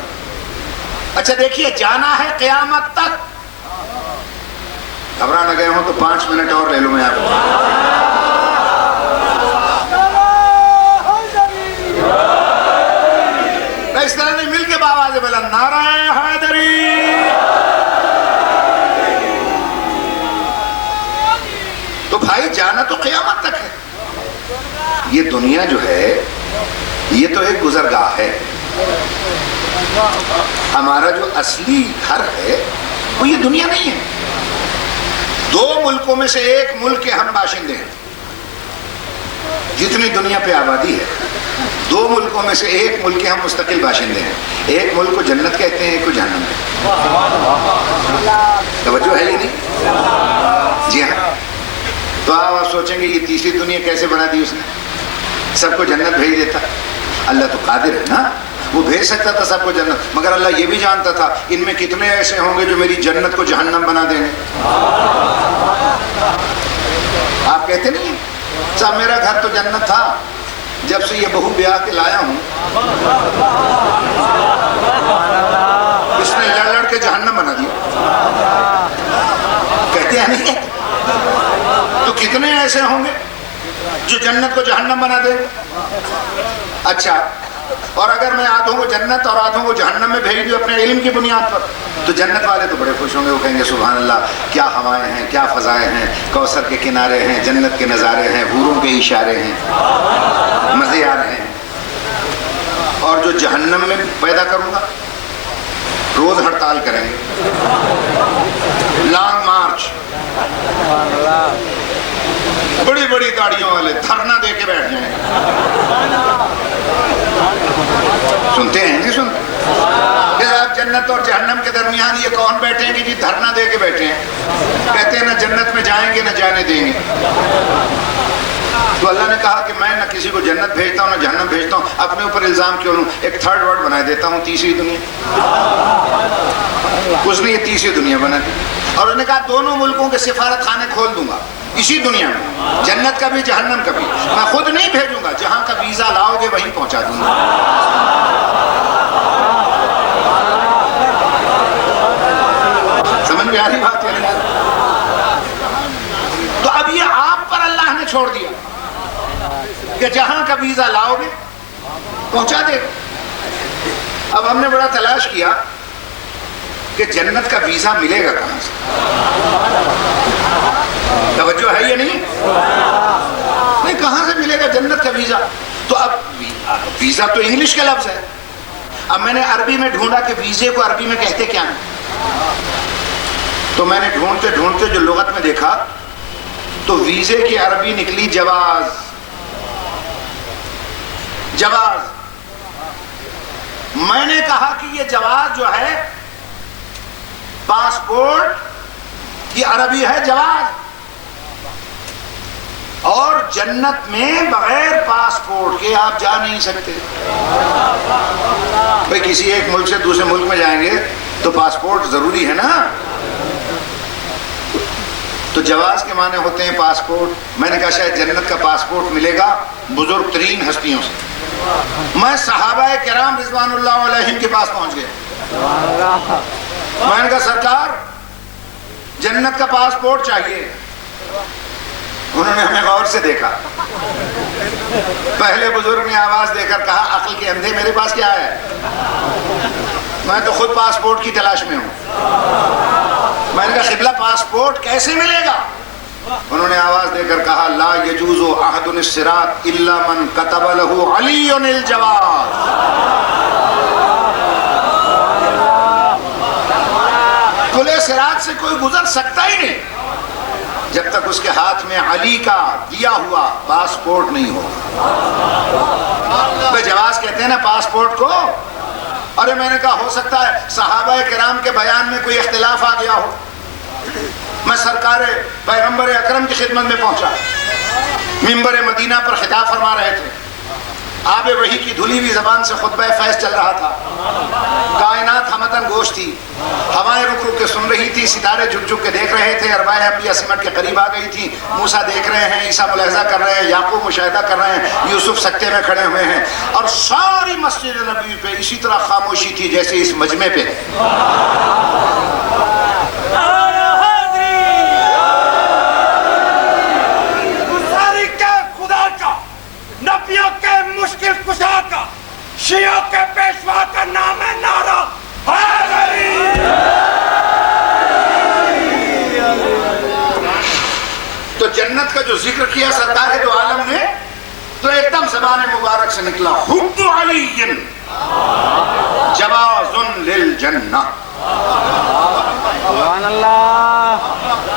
اچھا دیکھیے جانا ہے قیامت تک، گھبرا نہ گئے ہوں تو 5 منٹ اور لے لوں میں آپ کو۔ اس طرح نہیں، مل کے بآواز بلند نعرہ حیدری۔ تو بھائی جانا تو قیامت تک ہے۔ یہ دنیا جو ہے یہ تو ایک گزرگاہ ہے، ہمارا جو اصلی گھر ہے وہ یہ دنیا نہیں ہے۔ 2 ملکوں میں سے ایک ملک کے ہم باشندے ہیں، جتنی دنیا پہ آبادی ہے 2 ملکوں میں سے ایک ملک کے ہم مستقل باشندے ہیں۔ ایک ملک کو جنت کہتے ہیں، ایک کو جہنم کہتے ہیں۔ توجہ ہے یہ نہیں؟ جی ہاں۔ تو آپ سوچیں گے یہ تیسری دنیا کیسے بنا دی اس نے، سب کو جنت بھیج دیتا؟ اللہ تو قادر ہے نا، وہ بھیج سکتا تھا سب کو جنت، مگر اللہ یہ بھی جانتا تھا ان میں کتنے ایسے ہوں گے جو میری جنت کو جہنم بنا دیں گے۔ آپ کہتے نہیں صاحب میرا گھر تو جنت تھا، جب سے یہ بہو بیاہ کے لایا ہوں اس نے لڑ کے جہنم بنا دیا۔ کہتے ہیں نہیں کہتے؟ تو کتنے ایسے ہوں گے جو جنت کو جہنم بنا دیں؟ اچھا، اور اگر میں آدھوں کو جنت اور آدھوں کو جہنم میں بھیج دوں اپنے علم کی بنیاد پر، تو جنت والے تو بڑے خوش ہوں گے، وہ کہیں گے سبحان اللہ، کیا ہوائیں ہیں، کیا فضائیں ہیں، کوثر کے کنارے ہیں، جنت کے نظارے ہیں، حوروں کے اشارے ہیں، مزے آ رہے ہیں۔ اور جو جہنم میں پیدا کروں گا روز ہڑتال کریں گے، لانگ مارچ، بڑی بڑی گاڑیوں والے دھرنا دے کے بیٹھ جائیں۔ سنتے ہیں نہیں سنتے؟ کہ آپ جنت اور جہنم کے درمیان یہ کون بیٹھے ہیں کہ جی دھرنا دے کے بیٹھے ہیں، کہتے ہیں نہ جنت میں جائیں گے نہ جانے دیں گے. تو اللہ نے کہا کہ میں نہ کسی کو جنت بھیجتا ہوں نہ جہنم بھیجتا ہوں، اپنے اوپر الزام کیوں لوں؟ ایک تھرڈ ورڈ بنا دیتا ہوں، تیسری دنیا. اس نے یہ تیسری دنیا بنا دی اور انہوں نے کہا دونوں ملکوں کے سفارت خانے کھول دوں گا اسی دنیا میں، جنت کا بھی جہنم کا بھی. میں خود نہیں بھیجوں گا، جہاں کا ویزا لاؤ گے وہیں پہنچا دوں گا. سمجھ میں آ رہی بات ہے؟ تو اب یہ آپ پر اللہ نے چھوڑ دیا کہ جہاں کا ویزا لاؤ گے پہنچا دے گا. اب ہم نے بڑا تلاش کیا کہ جنت کا ویزا ملے گا کہاں سے. توجہ ہے یا نہیں؟ نہیں، کہاں سے ملے گا جنت کا ویزا؟ تو اب ویزا تو انگلش کا لفظ ہے. اب میں نے عربی میں ڈھونڈا کہ ویزے کو عربی میں کہتے کیا ہیں. تو میں نے ڈھونڈتے ڈھونڈتے جو لغت میں دیکھا تو ویزے کی عربی نکلی جواز. جواز. میں نے کہا کہ یہ جواز جو ہے پاسپورٹ کی عربی ہے جواز، اور جنت میں بغیر پاسپورٹ کے آپ جا نہیں سکتے. بھئی کسی ایک ملک سے دوسرے ملک میں جائیں گے تو پاسپورٹ ضروری ہے نا. تو جواز کے معنی ہوتے ہیں پاسپورٹ. میں نے کہا شاید جنت کا پاسپورٹ ملے گا بزرگ ترین ہستیوں سے. میں صحابہ کرام رضوان اللہ علیہم کے پاس پہنچ گیا. میں نے کہا سرکار جنت کا پاسپورٹ چاہیے. انہوں نے ہمیں غور سے دیکھا. پہلے بزرگ نے آواز دے کر کہا عقل کے اندھے میرے پاس کیا ہے، میں تو خود پاسپورٹ کی تلاش میں ہوں. میں نے کہا قبلہ پاسپورٹ کیسے ملے گا؟ انہوں نے آواز دے کر کہا لا یجوز احد الصراط الا من كتب له علی الجواز. کلے صراط سے کوئی گزر سکتا ہی نہیں جب تک اس کے ہاتھ میں علی کا دیا ہوا پاسپورٹ نہیں ہو. بھئی جواز کہتے ہیں نا پاسپورٹ کو. ارے میں نے کہا ہو سکتا ہے صحابہ کرام کے بیان میں کوئی اختلاف آ گیا ہو. میں سرکار پیغمبر اکرم کی خدمت میں پہنچا، منبر مدینہ پر خطاب فرما رہے تھے. آب وحی کی دھلی ہوئی زبان سے خطبہ فیض چل رہا تھا. کائنات ہمتن گوش تھی، ہوائیں رک رک کے سن رہی تھی، ستارے جھک جھک کے دیکھ رہے تھے، ارواح انبیاء سمٹ کے قریب آ گئی تھی. موسیٰ دیکھ رہے ہیں، عیسیٰ ملاحظہ کر رہے ہیں، یعقوب مشاہدہ کر رہے ہیں، یوسف سکتے میں کھڑے ہوئے ہیں. اور ساری مسجد نبوی پہ اسی طرح خاموشی تھی جیسے اس مجمع پہ. نبیوں کے مشکل کشا کا، شیعوں کے پیشوا کا نام ہے نعرہ حیدری. تو جنت کا جو ذکر کیا سرکار دو عالم نے تو ایک دم زبان مبارک سے نکلا حب علی جواز للجنہ. سبحان اللہ.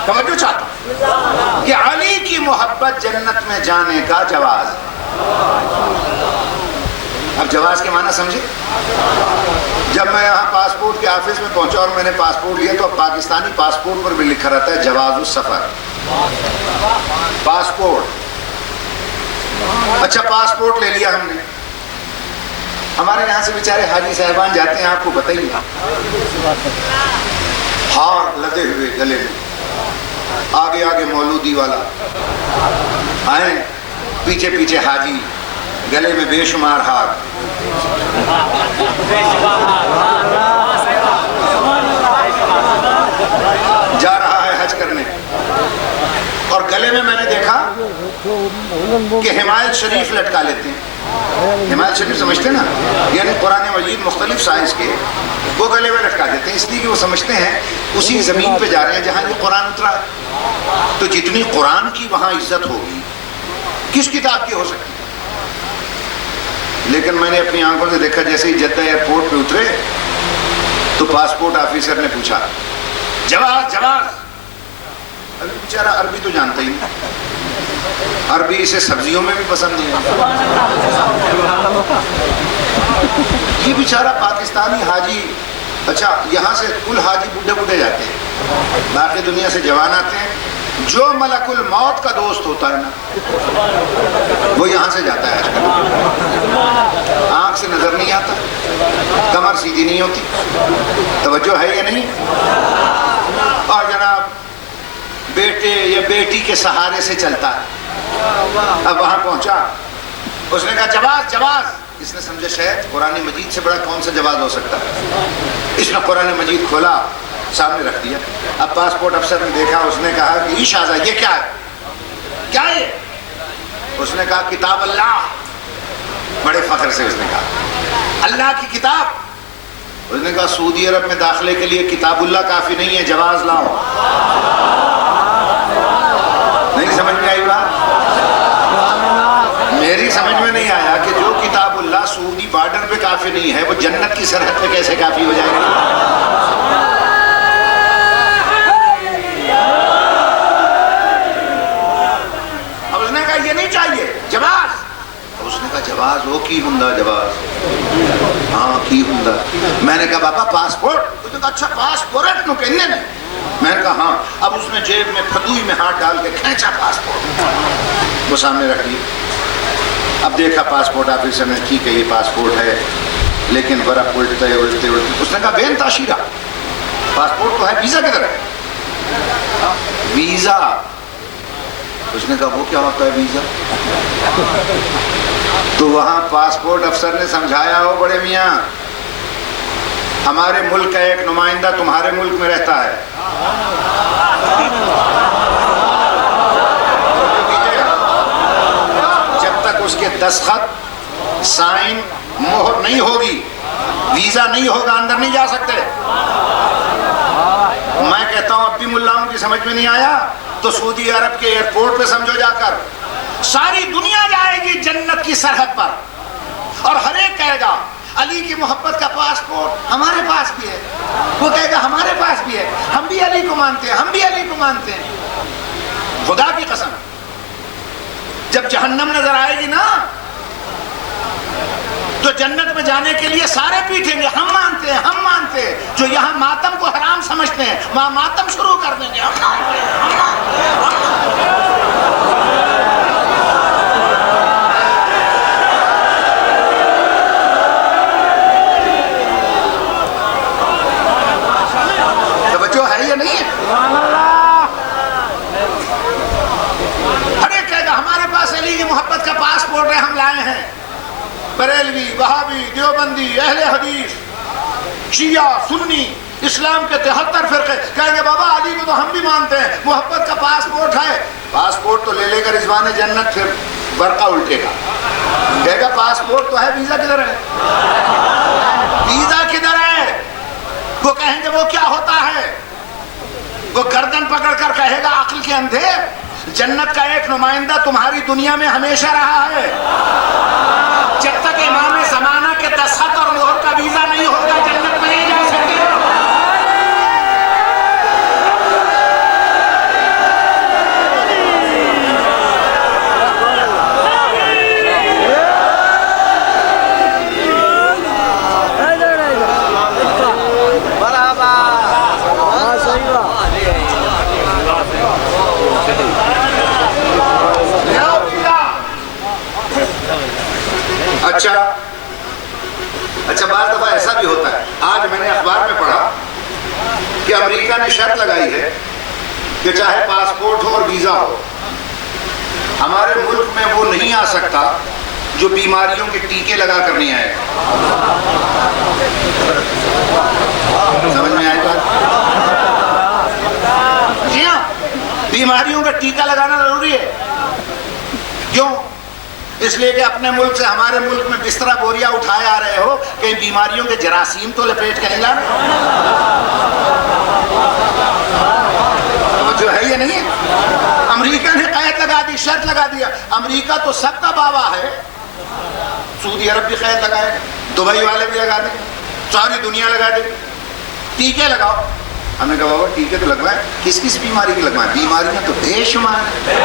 توجہ چاہتا کہ علی کی محبت جنت میں جانے کا جواز. اب جواز کے معنی سمجھے؟ جب میں یہاں پاسپورٹ کے آفس میں پہنچا اور میں نے پاسپورٹ لیا تو اب پاکستانی پاسپورٹ پر بھی لکھا رہتا ہے جواز السفر. پاسپورٹ. اچھا پاسپورٹ لے لیا ہم نے. ہمارے یہاں سے بیچارے حاجی صاحبان جاتے ہیں، آپ کو بتائیے، ہار لدے ہوئے گلے میں، آگے آگے مولودی والا، آئیں پیچھے پیچھے حاجی، گلے میں بے شمار ہار. جا رہا ہے حج کرنے، اور گلے میں نے دیکھا کہ حمایت شریف لٹکا لیتے ہیں. حمایت شریف سمجھتے نا، یعنی قرآن مجید مختلف سائز کے وہ گلے میں لٹکا دیتے ہیں، اس لیے کہ وہ سمجھتے ہیں اسی زمین پہ جا رہے ہیں جہاں یہ قرآن اترا. تو جتنی قرآن کی وہاں عزت ہوگی کس کتاب کی ہو سکتی. لیکن میں نے اپنی آنکھوں سے دیکھا جیسے ہی جدہ ایئرپورٹ پہ اترے تو پاسپورٹ آفیسر نے پوچھا جواز جواز. ابھی بیچارہ عربی تو جانتا ہی نہیں، عربی اسے سبزیوں میں بھی پسند نہیں ہے. یہ بیچارہ پاکستانی حاجی، اچھا یہاں سے کل حاجی بوڑھے بوڑھے جاتے ہیں، باقی دنیا سے جوان آتے ہیں، جو ملک الموت کا دوست ہوتا ہے نا وہ یہاں سے جاتا ہے آج کل۔ آنکھ سے نظر نہیں آتا، کمر سیدھی نہیں ہوتی، توجہ ہے یا نہیں؟ اور جناب بیٹے یا بیٹی کے سہارے سے چلتا ہے۔ اب وہاں پہنچا، اس نے کہا جواز جواز، اس نے سمجھا شاید قرآن مجید سے بڑا کون سا جواز ہو سکتا ہے، اس نے قرآن مجید کھولا، سامنے رکھ دیا۔ اب پاسپورٹ افسر نے دیکھا، اس نے کہا کہ یہ شاہزہ یہ کیا ہے، کیا ہے؟ اس نے کہا کتاب اللہ، بڑے فخر سے اس نے کہا اللہ کی کتاب۔ اس نے کہا سعودی عرب میں داخلے کے لیے کتاب اللہ کافی نہیں ہے، جواز لاؤ۔ نہیں سمجھ میں آئی بات؟ میری سمجھ میں نہیں آیا کہ جو کتاب اللہ سعودی بارڈر پہ کافی نہیں ہے وہ جنت کی سرحد پہ کیسے کافی ہو جائے گی؟ اب اس نے کہا یہ نہیں چاہیے جواز۔ اس نے کہا جواز ہو کی ہندہ جواز، ہاں کی ہندہ۔ میں نے کہا بابا پاسپورٹ؟ اس نے کہا اچھا پاسپورٹ نو کہنے میں؟ میں نے کہا ہاں۔ اب اس نے جیب میں پھدوئی میں ہاتھ ڈال کے کھینچا پاسپورٹ، وہ سامنے رکھ دیا۔ اب دیکھا پاسپورٹ آفیسر نے، ٹھیک ہے یہ پاسپورٹ ہے لیکن ورق الٹتے الٹتے الٹتے۔ اس نے کہا بین تاشیرہ، پاسپورٹ تو ہے، ویزا کدھر ہے؟ ویزا۔ اس نے کہا وہ کیا ہوتا ہے ویزا؟ تو وہاں پاسپورٹ افسر نے سمجھایا، ہو بڑے میاں ہمارے ملک کا ایک نمائندہ تمہارے ملک میں رہتا ہے، جب تک اس کے دستخط سائن مہر نہیں ہوگی ویزا نہیں ہوگا، اندر نہیں جا سکتے۔ میں کہتا ہوں اب بھی ملاؤں کی سمجھ میں نہیں آیا تو سعودی عرب کے ایئرپورٹ پہ سمجھو جا کر، ساری دنیا جائے گی جنت کی سرحد پر اور ہر ایک کہے گا علی کی محبت کا پاسپورٹ ہمارے پاس بھی ہے، وہ کہے گا ہمارے پاس بھی ہے، ہم بھی علی کو مانتے ہیں، ہم بھی علی کو مانتے ہیں۔ خدا کی قسم جب جہنم نظر آئے گی نا تو جنت میں جانے کے لیے سارے پیٹیں گے، ہم مانتے ہیں، ہم مانتے ہیں۔ جو یہاں ماتم کو حرام سمجھتے ہیں وہاں ماتم شروع کر دیں گے، ہم مانتے ہیں، ہم مانتے ہیں، ہم مانتے ہیں۔ توجہ ہے یا نہیں ہے؟ ہر ایک کہے گا ہمارے پاس علی کی محبت کا پاسپورٹ ہے، ہم لائے ہیں۔ بریلوی، وہابی، دیوبندی، اہل حدیث، شیعہ، سنی، اسلام کے 73 فرقے کہیں گے بابا علی کو تو ہم بھی مانتے ہیں، محبت کا پاسپورٹ ہے۔ پاسپورٹ تو لے لے کر رضوان جنت پھر برقع الٹے گا، کہے گا پاسپورٹ تو ہے، ویزا کدھر ہے؟ ویزا کدھر ہے؟ وہ کہیں گے وہ کیا ہوتا ہے؟ وہ گردن پکڑ کر کہے گا عقل کے اندھے جنت کا ایک نمائندہ تمہاری دنیا میں ہمیشہ رہا ہے، جب تک امام زمانہ کے دستخط اور مہر کا ویزا نہیں ہوگا جنت میں نہیں جا سکتے۔ اچھا بعض دفعہ ایسا بھی ہوتا ہے، آج میں نے اخبار میں پڑھا کہ امریکہ نے شرط لگائی ہے کہ چاہے پاسپورٹ ہو اور ویزا ہو، ہمارے ملک میں وہ نہیں آ سکتا جو بیماریوں کے ٹیکے لگا کر نہیں آئے۔ سمجھ میں آئے بات؟ جی ہاں، بیماریوں کا ٹیکہ لگانا ضروری ہے۔ کیوں؟ اس لیے کہ اپنے ملک سے ہمارے ملک میں بسترا بوریا اٹھائے آ رہے ہو، کہیں بیماریوں کے جراثیم تو لپیٹ کے نہیں لا رہے۔ جو ہے یہ نہیں ہے، امریکہ نے قید لگا دی، شرط لگا دیا۔ امریکہ تو سب کا بابا ہے، سعودی عرب بھی قید لگائے، دبئی والے بھی لگا دیں، ساری دنیا لگا دے، ٹیکے لگاؤ۔ ہم نے کہا بابا ٹیکے تو لگوائے، کس کس بیماری کی لگوائیں؟ بیماریاں تو بے شمار ہیں۔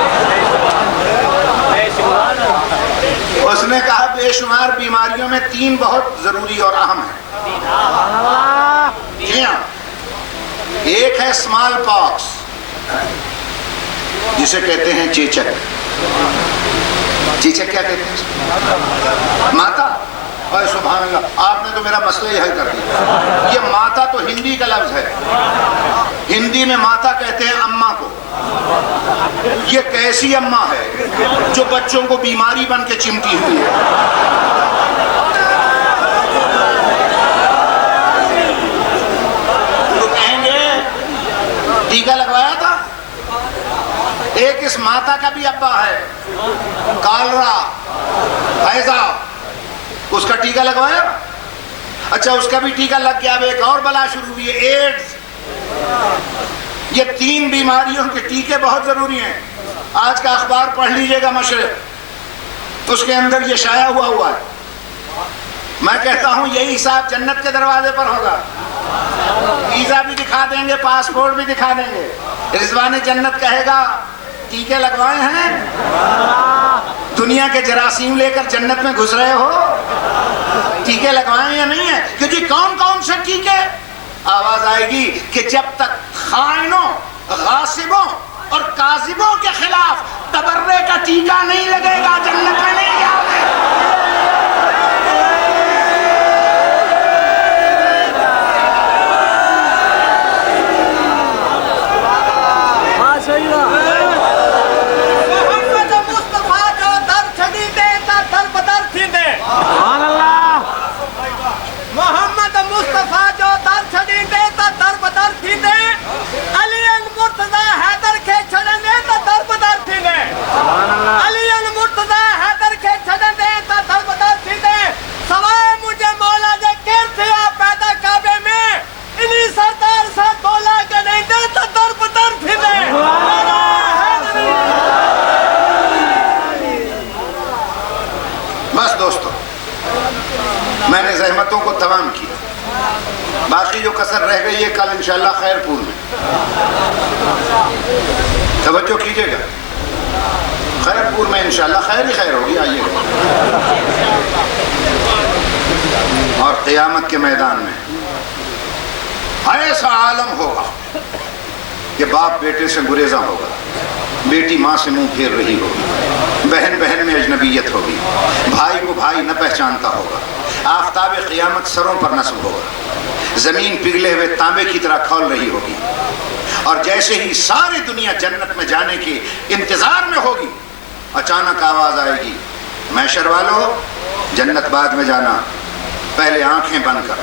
اس اس نے کہا بے شمار بیماریوں میں 3 بہت ضروری اور اہم ہیں. جی ہاں. ایک ہے اسمال پاکس جسے کہتے ہیں چیچک. چیچک کیا کہتے ہیں؟ ماتا. اور سبحان اللہ, آپ نے تو میرا مسئلہ ہی حل کر دیا. یہ ماتا تو ہندی کا لفظ ہے. ہندی میں ماتا کہتے ہیں اماں کو. یہ کیسی اماں ہے جو بچوں کو بیماری بن کے چمٹی ہوئی ہے. تو کہیں گے ٹیکا لگوایا تھا. ایک اس ماتا کا بھی ابا ہے, کالرا, ہیضہ, اس کا ٹیکا لگوایا. اچھا اس کا بھی ٹیکا لگ گیا. اب ایک اور بلا شروع ہوئی ہے, ایڈز. یہ 3 بیماریوں کے ٹیکے بہت ضروری ہیں. آج کا اخبار پڑھ لیجئے گا مشرق, اس کے اندر یہ شائع ہوا ہے. میں کہتا ہوں یہی حساب جنت کے دروازے پر ہوگا. ویزا بھی دکھا دیں گے, پاسپورٹ بھی دکھا دیں گے. رضوان جنت کہے گا ٹیکے لگوائے ہیں؟ دنیا کے جراثیم لے کر جنت میں گھس رہے ہو, ٹیکے لگوائے یا نہیں ہیں؟ کہ جی کون کون سے ٹیکے؟ آواز آئے گی کہ جب تک خائنوں, غاصبوں اور کاذبوں کے خلاف تبرے کا ٹیکا نہیں لگے گا جنت میں نہیں جاؤ گے. میں نے زحمتوں کو تمام کیا. باقی جو کسر رہ گئی ہے کل انشاءاللہ خیر پور میں. توجہ کیجئے گا, خیر پور میں انشاءاللہ خیر ہی خیر ہوگی. آئیے گا. اور قیامت کے میدان میں ایسا عالم ہوگا کہ باپ بیٹے سے گریزاں ہوگا, بیٹی ماں سے منہ پھیر رہی ہوگی, بہن بہن میں اجنبیت ہوگی, بھائی کو بھائی نہ پہچانتا ہوگا. آفتاب قیامت سروں پر نصب ہوگا, زمین پگھلے ہوئے تانبے کی طرح کھول رہی ہوگی. اور جیسے ہی ساری دنیا جنت میں جانے کے انتظار میں ہوگی, اچانک آواز آئے گی, محشر والو جنت بعد میں جانا, پہلے آنکھیں بند کر.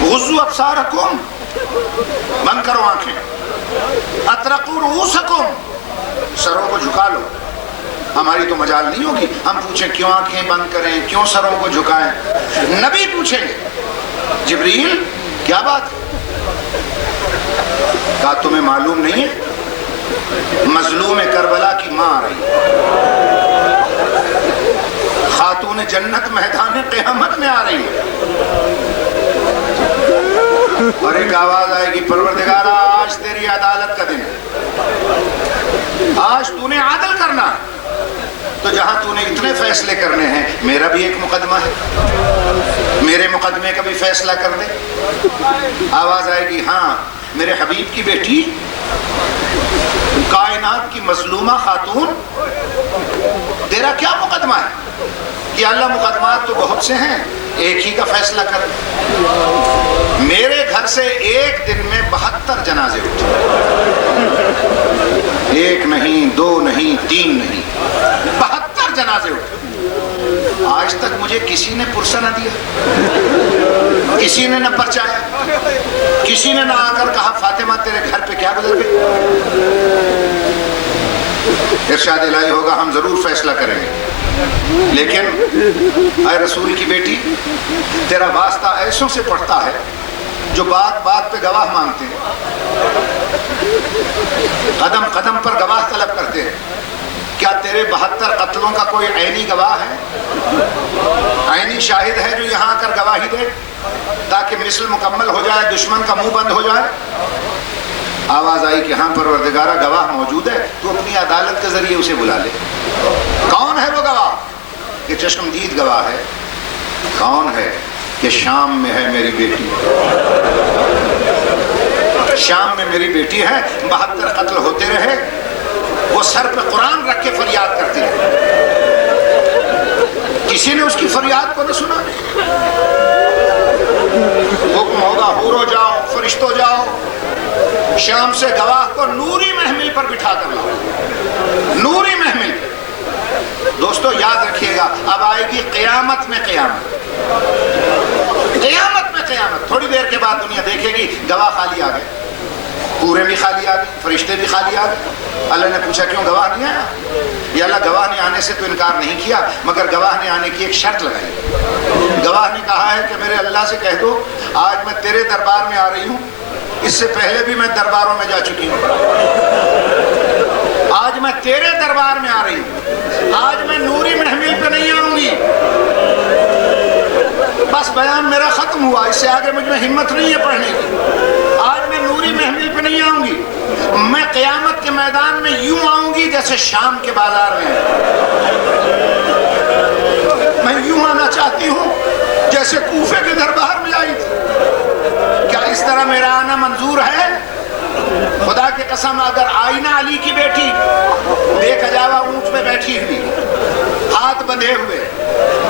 غضوا ابصارکم, بند کرو آنکھیں. اطرقوا رؤوسکم, سروں کو جھکا لو. ہماری تو مجال نہیں ہوگی ہم پوچھیں کیوں آنکھیں بند کریں, کیوں سروں کو جھکائیں. نبی پوچھیں گے, جبریل کیا بات ہے؟ کہا تمہیں معلوم نہیں ہے, مظلوم کربلا کی ماں آ رہی ہے, خاتون جنت میدان قیامت میں آ رہی ہے. اور ایک آواز آئے گی, پروردگارا آج تیری عدالت کا دن ہے, آج تو نے عادل کرنا. تو جہاں تو نے اتنے فیصلے کرنے ہیں, میرا بھی ایک مقدمہ ہے, میرے مقدمے کا بھی فیصلہ کر دے. آواز آئے گی, ہاں میرے حبیب کی بیٹی, کائنات کی مظلومہ خاتون, تیرا کیا مقدمہ ہے؟ کہ اللہ مقدمات تو بہت سے ہیں, ایک ہی کا فیصلہ کر. میرے گھر سے ایک دن میں 72 جنازے اٹھے, ایک نہیں, 2 نہیں, 3 نہیں, 72 جنازے اٹھے. آج تک مجھے کسی نے پرسہ نہ دیا, کسی نے نہ پرچایا, کسی نے نہ آ کر کہا فاطمہ تیرے گھر پہ کیا گزر گئی. ارشاد الہی ہوگا, ہم ضرور فیصلہ کریں گے, لیکن اے رسول کی بیٹی, تیرا واسطہ ایسوں سے پڑتا ہے جو بات بات پہ گواہ مانگتے ہیں, قدم قدم پر گواہ طلب کرتے ہیں. کیا تیرے 72 قتلوں کا کوئی عینی گواہ ہے, عینی شاہد ہے جو یہاں آ کر گواہی دے تاکہ مثل مکمل ہو جائے, دشمن کا منہ بند ہو جائے؟ آواز آئی کہ ہاں پروردگارہ گواہ موجود ہے، تو اپنی عدالت کے ذریعے اسے بلا لے۔ کون ہے وہ گواہ؟ کہ چشمدید گواہ ہے۔ کون ہے؟ کہ شام میں ہے میری بیٹی، شام میں میری بیٹی ہے، 72 قتل ہوتے رہے، وہ سر پہ قرآن رکھ کے فریاد کرتی رہے، کسی نے اس کی فریاد کو نہ سنا۔ حکم ہوگا حور ہو جاؤ، فرشتوں جاؤ، شام سے گواہ کو نوری محمل پر بٹھا کر لاؤ، نوری محمل پہ۔ دوستو یاد رکھیے گا، اب آئے گی قیامت میں قیامت، قیامت میں قیامت۔ تھوڑی دیر کے بعد دنیا دیکھے گی گواہ خالی آ گئے، پورے بھی خالی آ گئے، فرشتے بھی خالی آ گئے۔ اللہ نے پوچھا کیوں گواہ نہیں آیا؟ یا اللہ گواہ نے آنے سے تو انکار نہیں کیا، مگر گواہ نے آنے کی ایک شرط لگائی۔ گواہ نے کہا ہے کہ میرے اللہ سے کہہ دو آج میں تیرے دربار میں آ رہی ہوں، اس سے پہلے بھی میں درباروں میں جا چکی ہوں، آج میں تیرے دربار میں آ رہی ہوں، آج میں نوری محمل پہ نہیں آؤں گی، بس بیان میرا ختم ہوا، اس سے آگے مجھ میں ہمت نہیں ہے پڑھنے کی۔ آج میں نوری محمل پہ نہیں آؤں گی، میں قیامت کے میدان میں یوں آؤں گی جیسے شام کے بازار میں، میں یوں آنا چاہتی ہوں جیسے کوفے کے دربار میں آئی تھی۔ کیا اس طرح میرا آنا منظور ہے؟ خدا کی قسم اگر آئینہ علی کی بیٹی دیکھ جاوا اونٹ پہ بیٹھی ہوئی، ہاتھ بندھے ہوئے،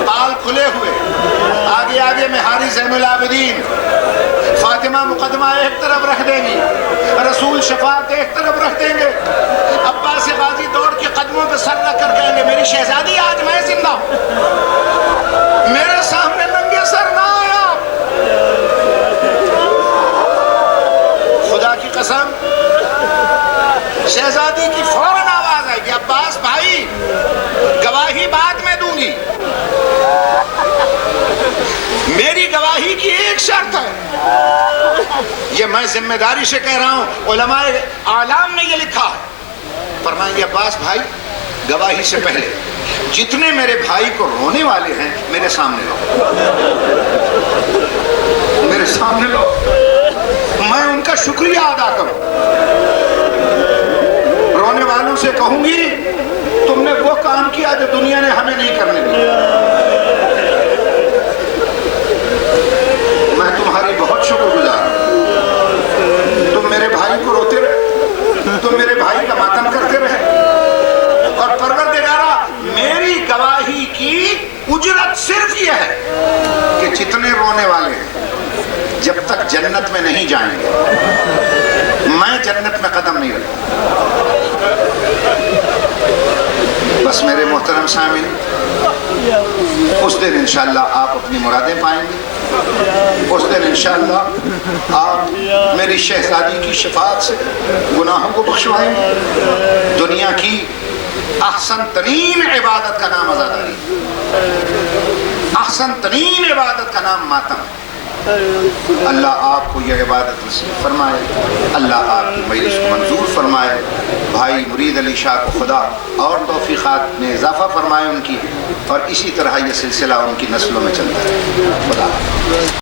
بال کھلے ہوئے، آگے آگے مہاری زین العابدین، فاطمہ مقدمہ ایک طرف رکھ دیں گی، رسول شفاعت ایک طرف رکھ دیں گے، عباس غازی دوڑ کے قدموں پہ سر رکھ کر کہیں گے میری شہزادی آج میں زندہ ہوں، میرے سامنے ننگے سر نہ آیا۔ خدا کی قسم شہزادی کی فوراً آواز آئے گی عباس بھائی گواہی بعد میں دوں گی، میری گواہی کی ایک شرط ہے، یہ میں ذمہ داری سے کہہ رہا ہوں، علماء اعلام نے یہ لکھا ہے، فرمائیں گے عباس بھائی گواہی سے پہلے جتنے میرے بھائی کو رونے والے ہیں میرے سامنے لاؤ، میرے سامنے لاؤ، میں ان کا شکریہ ادا کروں، رونے والوں سے کہوں گی تم نے وہ کام کیا جو دنیا نے ہمیں نہیں کرنے دیا، میں تمہاری بہت شکر گزار ہوں، تم میرے بھائی کو روتے رہے، تم میرے بھائی کا ماتم کرتے رہے، اور پروردگارہ میری گواہی کی اجرت صرف یہ ہے کہ جتنے رونے والے ہیں جب تک جنت میں نہیں جائیں گے میں جنت میں قدم نہیں رکھوں۔ بس میرے محترم سامعین، اس دن انشاءاللہ آپ اپنی مرادیں پائیں گے، اس دن انشاءاللہ آپ میری شہزادی کی شفاعت سے گناہوں کو بخشوائیں گے۔ دنیا کی احسن ترین عبادت کا نام عزاداری، احسن ترین عبادت کا نام ماتم۔ اللہ آپ کو یہ عبادت نصیب فرمائے، اللہ آپ کی مجلس کو منظور فرمائے، بھائی مرید علی شاہ کو خدا اور توفیقات میں اضافہ فرمائے ان کی، اور اسی طرح یہ سلسلہ ان کی نسلوں میں چلتا ہے۔ خدا